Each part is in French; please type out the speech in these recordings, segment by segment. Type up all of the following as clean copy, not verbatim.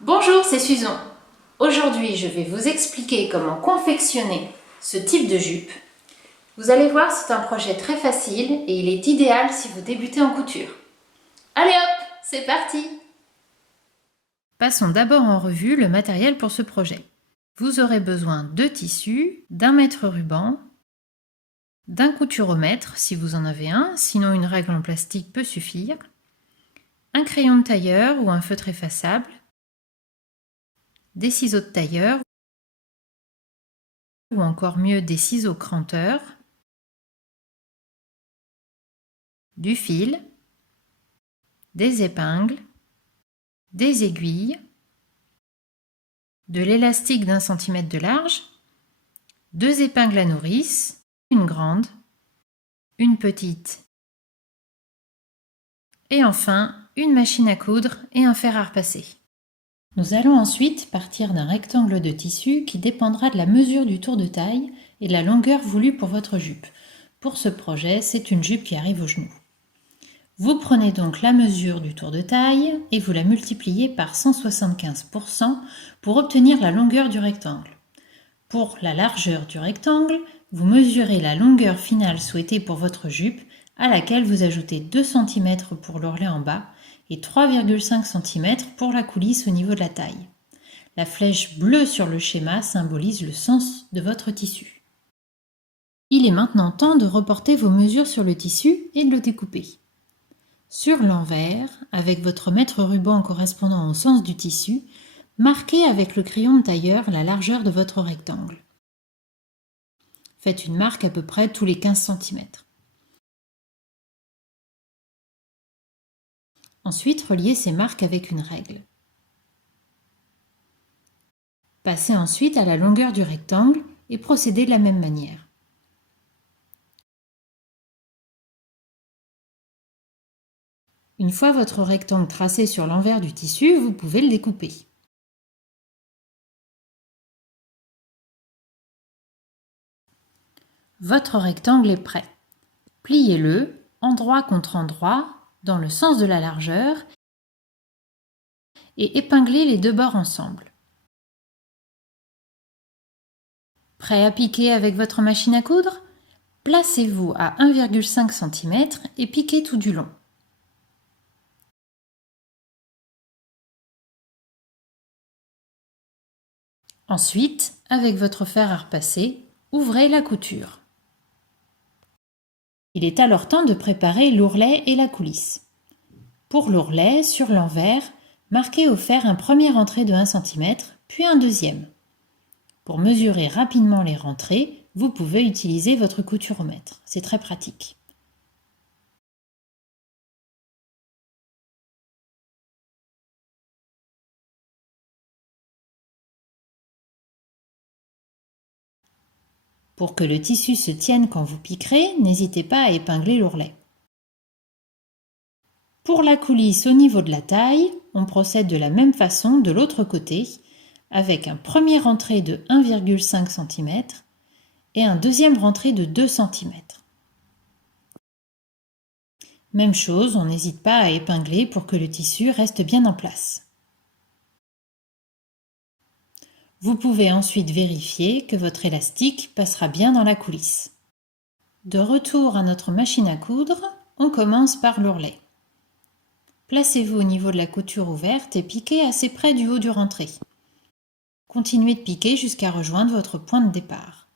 Bonjour, c'est Susan. Aujourd'hui, je vais vous expliquer comment confectionner ce type de jupe. Vous allez voir, c'est un projet très facile et il est idéal si vous débutez en couture. Allez hop, c'est parti! Passons d'abord en revue le matériel pour ce projet. Vous aurez besoin de tissus, d'un mètre ruban, d'un couturomètre si vous en avez un, sinon une règle en plastique peut suffire, un crayon de tailleur ou un feutre effaçable, des ciseaux de tailleur ou encore mieux des ciseaux cranteurs, du fil, des épingles, des aiguilles, de l'élastique d'1 cm de large, 2 épingles à nourrice, une grande, une petite et enfin une machine à coudre et un fer à repasser. Nous allons ensuite partir d'un rectangle de tissu qui dépendra de la mesure du tour de taille et de la longueur voulue pour votre jupe. Pour ce projet, c'est une jupe qui arrive au genou. Vous prenez donc la mesure du tour de taille et vous la multipliez par 175% pour obtenir la longueur du rectangle. Pour la largeur du rectangle, vous mesurez la longueur finale souhaitée pour votre jupe à laquelle vous ajoutez 2 cm pour l'ourlet en bas et 3,5 cm pour la coulisse au niveau de la taille. La flèche bleue sur le schéma symbolise le sens de votre tissu. Il est maintenant temps de reporter vos mesures sur le tissu et de le découper. Sur l'envers, avec votre mètre ruban correspondant au sens du tissu, marquez avec le crayon de tailleur la largeur de votre rectangle. Faites une marque à peu près tous les 15 cm. Ensuite, reliez ces marques avec une règle. Passez ensuite à la longueur du rectangle et procédez de la même manière. Une fois votre rectangle tracé sur l'envers du tissu, vous pouvez le découper. Votre rectangle est prêt. Pliez-le, endroit contre endroit, dans le sens de la largeur et épinglez les deux bords ensemble. Prêt à piquer avec votre machine à coudre? Placez-vous à 1,5 cm et piquez tout du long. Ensuite, avec votre fer à repasser, ouvrez la couture. Il est alors temps de préparer l'ourlet et la coulisse. Pour l'ourlet, sur l'envers, marquez au fer un premier rentré de 1 cm, puis un deuxième. Pour mesurer rapidement les rentrées, vous pouvez utiliser votre couturomètre. C'est très pratique. Pour que le tissu se tienne quand vous piquerez, n'hésitez pas à épingler l'ourlet. Pour la coulisse au niveau de la taille, on procède de la même façon de l'autre côté, avec un premier rentré de 1,5 cm et un deuxième rentré de 2 cm. Même chose, on n'hésite pas à épingler pour que le tissu reste bien en place. Vous pouvez ensuite vérifier que votre élastique passera bien dans la coulisse. De retour à notre machine à coudre, on commence par l'ourlet. Placez-vous au niveau de la couture ouverte et piquez assez près du haut du rentré. Continuez de piquer jusqu'à rejoindre votre point de départ.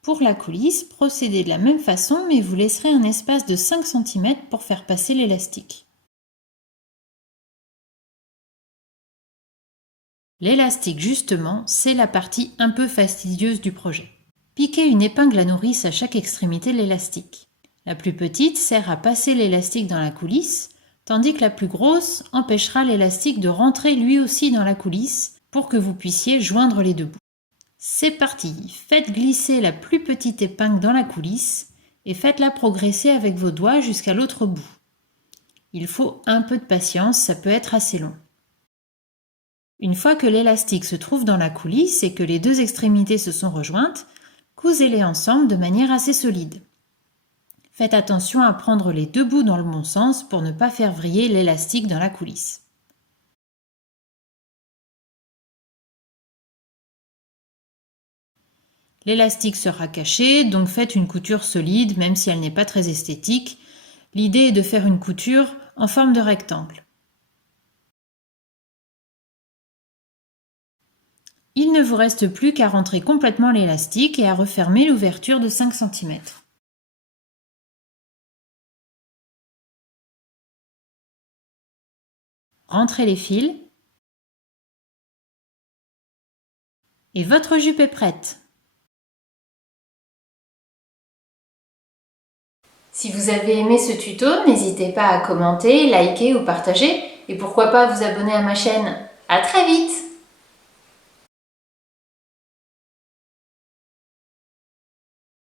Pour la coulisse, procédez de la même façon, mais vous laisserez un espace de 5 cm pour faire passer l'élastique. L'élastique, justement, c'est la partie un peu fastidieuse du projet. Piquez une épingle à nourrice à chaque extrémité de l'élastique. La plus petite sert à passer l'élastique dans la coulisse, tandis que la plus grosse empêchera l'élastique de rentrer lui aussi dans la coulisse pour que vous puissiez joindre les deux bouts. C'est parti, faites glisser la plus petite épingle dans la coulisse et faites-la progresser avec vos doigts jusqu'à l'autre bout. Il faut un peu de patience, ça peut être assez long. Une fois que l'élastique se trouve dans la coulisse et que les deux extrémités se sont rejointes, cousez-les ensemble de manière assez solide. Faites attention à prendre les deux bouts dans le bon sens pour ne pas faire vriller l'élastique dans la coulisse. L'élastique sera caché, donc faites une couture solide, même si elle n'est pas très esthétique. L'idée est de faire une couture en forme de rectangle. Il ne vous reste plus qu'à rentrer complètement l'élastique et à refermer l'ouverture de 5 cm. Rentrez les fils et votre jupe est prête. Si vous avez aimé ce tuto, n'hésitez pas à commenter, liker ou partager et pourquoi pas vous abonner à ma chaîne. À très vite!